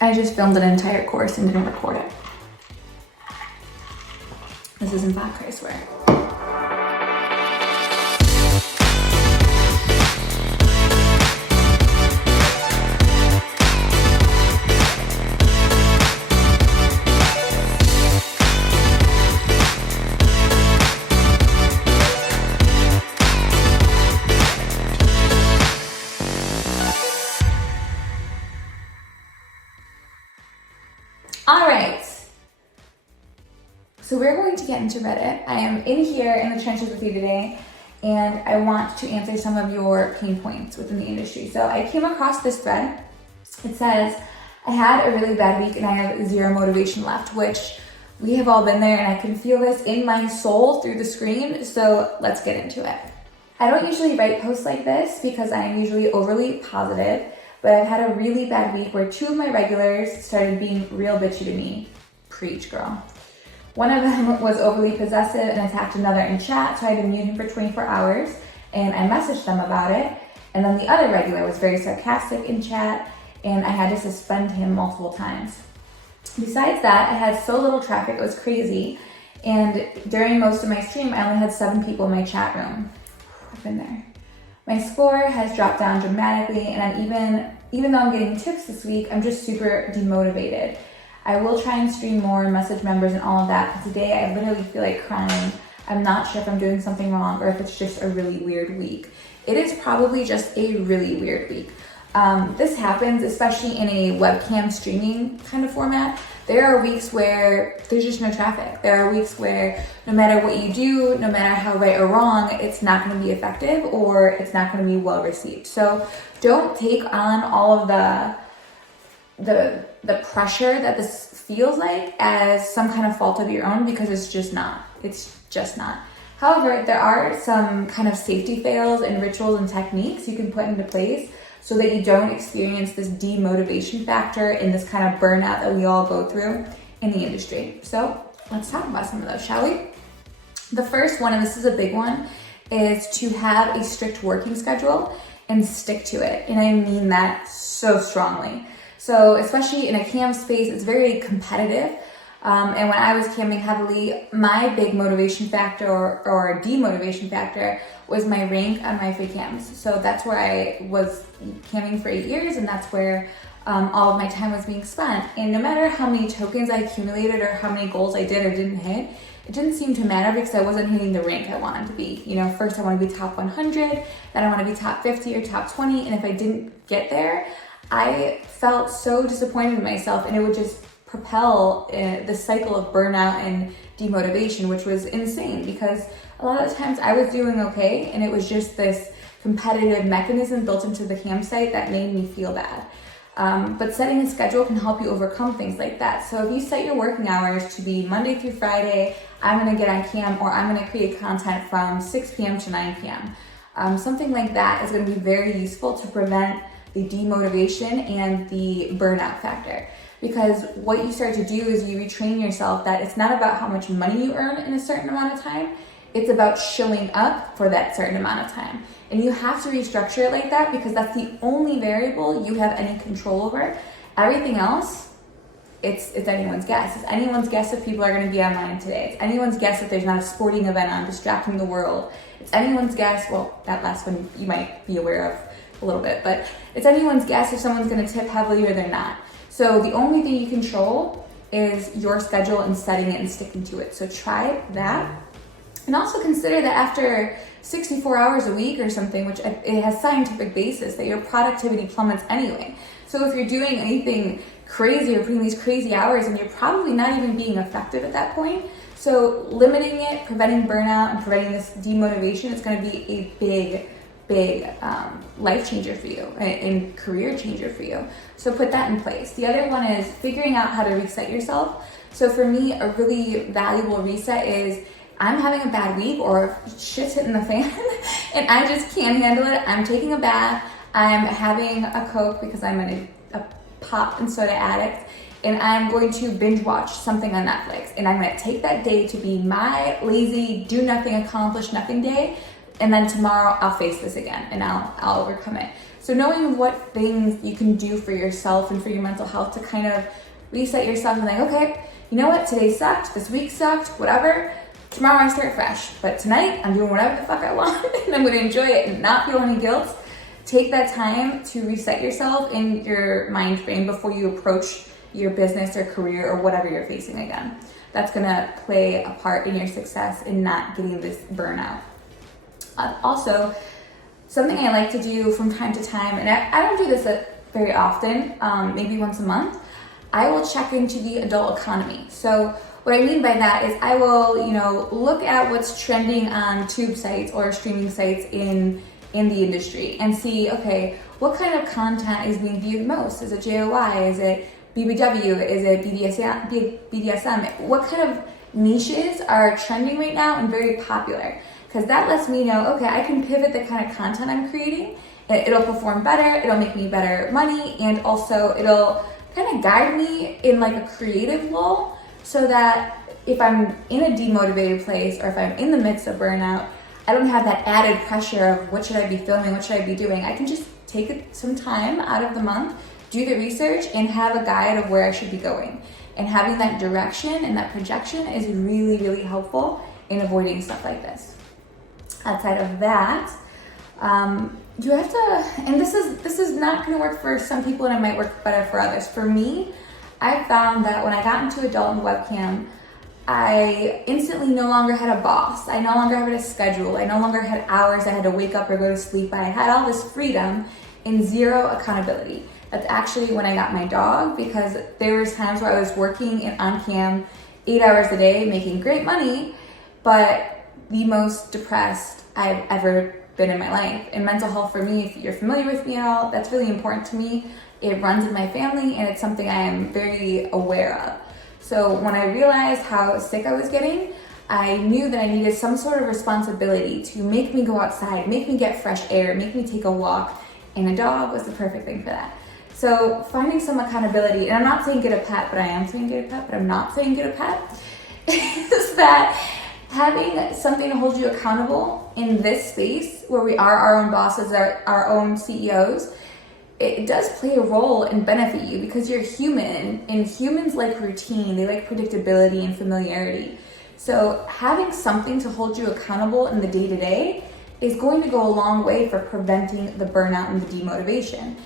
I just filmed an entire course and didn't record it. This isn't vodka, I swear. All right, so we're going to get into Reddit. I am in here in the trenches with you today, and I want to answer some of your pain points within the industry. So I came across this thread. It says, I had a really bad week and I have zero motivation left, which we have all been there, and I can feel this in my soul through the screen, so let's get into it. I don't usually write posts like this because I am usually overly positive, but I've had a really bad week where two of my regulars started being real bitchy to me. Preach, girl. One of them was overly possessive and attacked another in chat, so I had to mute him for 24 hours, and I messaged them about it. And then the other regular was very sarcastic in chat, and I had to suspend him multiple times. Besides that, I had so little traffic, it was crazy. And during most of my stream, I only had 7 people in my chat room. I've been there. My score has dropped down dramatically, and I'm even though I'm getting tips this week, I'm just super demotivated. I will try and stream more and message members and all of that, but today I literally feel like crying. I'm not sure if I'm doing something wrong or if it's just a really weird week. It is probably just a really weird week. This happens especially in a webcam streaming kind of format. There are weeks where there's just no traffic. There are weeks where no matter what you do, no matter how right or wrong, it's not going to be effective or it's not going to be well received. So don't take on all of the pressure that this feels like as some kind of fault of your own, because it's just not. It's just not. However, there are some kind of safety fails and rituals and techniques you can put into place so that you don't experience this demotivation factor and this kind of burnout that we all go through in the industry. So let's talk about some of those, shall we? The first one, and this is a big one, is to have a strict working schedule and stick to it. And I mean that so strongly. So especially in a cam space, it's very competitive. And when I was camming heavily, my big motivation factor or demotivation factor was my rank on my free cams. So that's where I was camming for 8 years, and that's where all of my time was being spent. And no matter how many tokens I accumulated or how many goals I did or didn't hit, it didn't seem to matter because I wasn't hitting the rank I wanted to be. You know, first I want to be top 100, then I want to be top 50 or top 20, and if I didn't get there, I felt so disappointed in myself, and it would just propel the cycle of burnout and demotivation, which was insane because a lot of the times I was doing okay, and it was just this competitive mechanism built into the campsite that made me feel bad. But setting a schedule can help you overcome things like that. So if you set your working hours to be Monday through Friday, I'm going to get on cam, or I'm going to create content from 6 p.m. to 9 p.m. Something like that is going to be very useful to prevent the demotivation and the burnout factor. Because what you start to do is you retrain yourself that it's not about how much money you earn in a certain amount of time, it's about showing up for that certain amount of time. And you have to restructure it like that because that's the only variable you have any control over. Everything else, it's anyone's guess. It's anyone's guess if people are going to be online today. It's anyone's guess if there's not a sporting event on distracting the world. It's anyone's guess, well, that last one you might be aware of a little bit, but it's anyone's guess if someone's going to tip heavily or they're not. So the only thing you control is your schedule and setting it and sticking to it. So try that. And also consider that after 64 hours a week or something, which it has scientific basis, that your productivity plummets anyway. So if you're doing anything crazy or putting these crazy hours, and you're probably not even being effective at that point. So limiting it, preventing burnout, and preventing this demotivation is going to be a big life changer for you and career changer for you. So put that in place. The other one is figuring out how to reset yourself. So for me, a really valuable reset is I'm having a bad week or shit's hitting the fan and I just can't handle it. I'm taking a bath. I'm having a Coke because I'm a pop and soda addict, and I'm going to binge watch something on Netflix. And I'm going to take that day to be my lazy, do nothing, accomplish nothing day. And then tomorrow I'll face this again and I'll overcome it. So knowing what things you can do for yourself and for your mental health to kind of reset yourself and like, okay, you know what, today sucked, this week sucked, whatever. Tomorrow I start fresh, but tonight I'm doing whatever the fuck I want and I'm gonna enjoy it and not feel any guilt. Take that time to reset yourself in your mind frame before you approach your business or career or whatever you're facing again. That's gonna play a part in your success in not getting this burnout. Also, something I like to do from time to time, and I don't do this very often, maybe once a month, I will check into the adult economy. So what I mean by that is I will, look at what's trending on tube sites or streaming sites in the industry and see, okay, what kind of content is being viewed most? Is it JOI? Is it BBW? Is it BDSM? What kind of niches are trending right now and very popular? Because that lets me know, okay, I can pivot the kind of content I'm creating. It'll perform better, it'll make me better money, and also it'll kind of guide me in like a creative lull so that if I'm in a demotivated place or if I'm in the midst of burnout, I don't have that added pressure of what should I be filming, what should I be doing. I can just take some time out of the month, do the research, and have a guide of where I should be going. And having that direction and that projection is really, really helpful in avoiding stuff like this. Outside of that, you have to, and this is not going to work for some people and it might work better for others. For me, I found that when I got into adult and webcam, I instantly no longer had a boss. I no longer had a schedule. I no longer had hours I had to wake up or go to sleep. I had all this freedom and zero accountability. That's actually when I got my dog, because there was times where I was working on cam 8 hours a day, making great money, but the most depressed I've ever been in my life. And mental health for me, if you're familiar with me at all, that's really important to me. It runs in my family and it's something I am very aware of. So when I realized how sick I was getting, I knew that I needed some sort of responsibility to make me go outside, make me get fresh air, make me take a walk, and a dog was the perfect thing for that. So finding some accountability, and I'm not saying get a pet, but I am saying get a pet, but I'm not saying get a pet, is that having something to hold you accountable in this space where we are our own bosses, our own CEOs, it does play a role and benefit you because you're human, and humans like routine, they like predictability and familiarity. So having something to hold you accountable in the day-to-day is going to go a long way for preventing the burnout and the demotivation.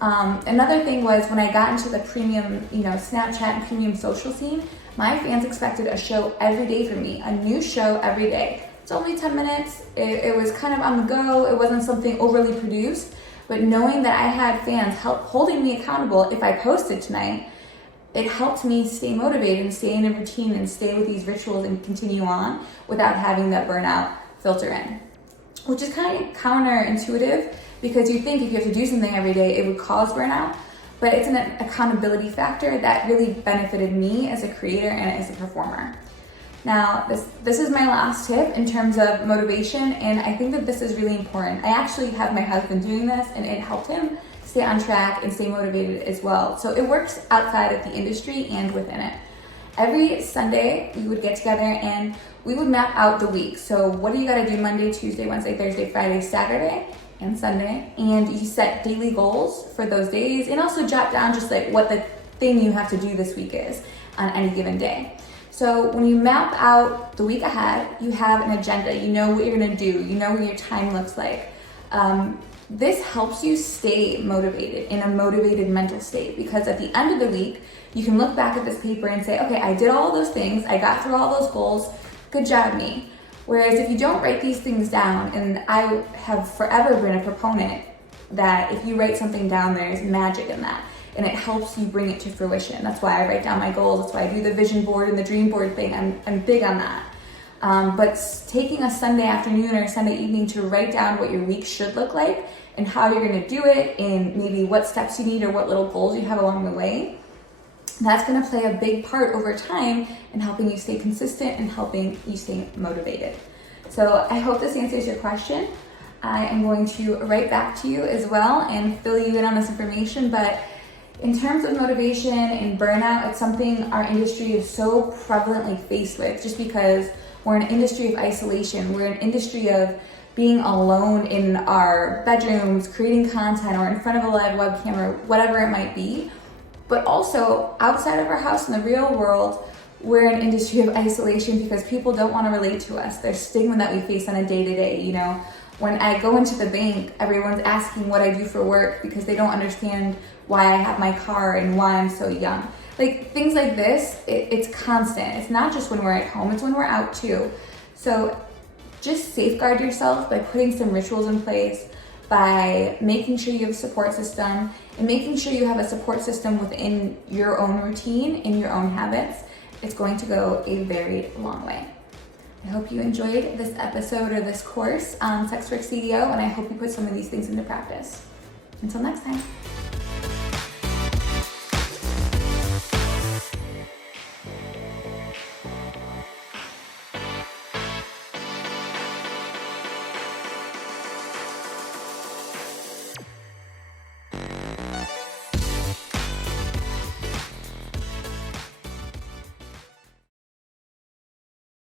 Another thing was when I got into the premium, Snapchat and premium social scene, my fans expected a show every day from me, a new show every day. It's only 10 minutes. It was kind of on the go. It wasn't something overly produced, but knowing that I had fans holding me accountable if I posted tonight, it helped me stay motivated and stay in a routine and stay with these rituals and continue on without having that burnout filter in, which is kind of counterintuitive because you think if you have to do something every day, it would cause burnout. But it's an accountability factor that really benefited me as a creator and as a performer. Now, this is my last tip in terms of motivation, and I think that this is really important. I actually have my husband doing this, and it helped him stay on track and stay motivated as well. So it works outside of the industry and within it. Every Sunday, we would get together and we would map out the week. So what do you gotta do Monday, Tuesday, Wednesday, Thursday, Friday, Saturday, and Sunday, and you set daily goals for those days and also jot down just like what the thing you have to do this week is on any given day. So when you map out the week ahead, you have an agenda, you know what you're gonna do, you know what your time looks like. This helps you stay motivated in a motivated mental state because at the end of the week, you can look back at this paper and say, okay, I did all those things, I got through all those goals, good job me. Whereas if you don't write these things down, and I have forever been a proponent that if you write something down, there's magic in that, and it helps you bring it to fruition. That's why I write down my goals. That's why I do the vision board and the dream board thing. I'm big on that. But taking a Sunday afternoon or Sunday evening to write down what your week should look like and how you're going to do it, and maybe what steps you need or what little goals you have along the way, that's going to play a big part over time in helping you stay consistent and helping you stay motivated. So I hope this answers your question. I am going to write back to you as well and fill you in on this information. But in terms of motivation and burnout, it's something our industry is so prevalently faced with just because we're an industry of isolation. We're an industry of being alone in our bedrooms, creating content, or in front of a live webcam, or whatever it might be. But also outside of our house in the real world, we're an industry of isolation because people don't want to relate to us. There's stigma that we face on a day-to-day, you know. When I go into the bank, everyone's asking what I do for work because they don't understand why I have my car and why I'm so young. Like things like this, it's constant. It's not just when we're at home, it's when we're out too. So just safeguard yourself by putting some rituals in place, by making sure you have a support system, and making sure you have a support system within your own routine, in your own habits. It's going to go a very long way. I hope you enjoyed this episode or this course on Sex Work CEO, and I hope you put some of these things into practice. Until next time.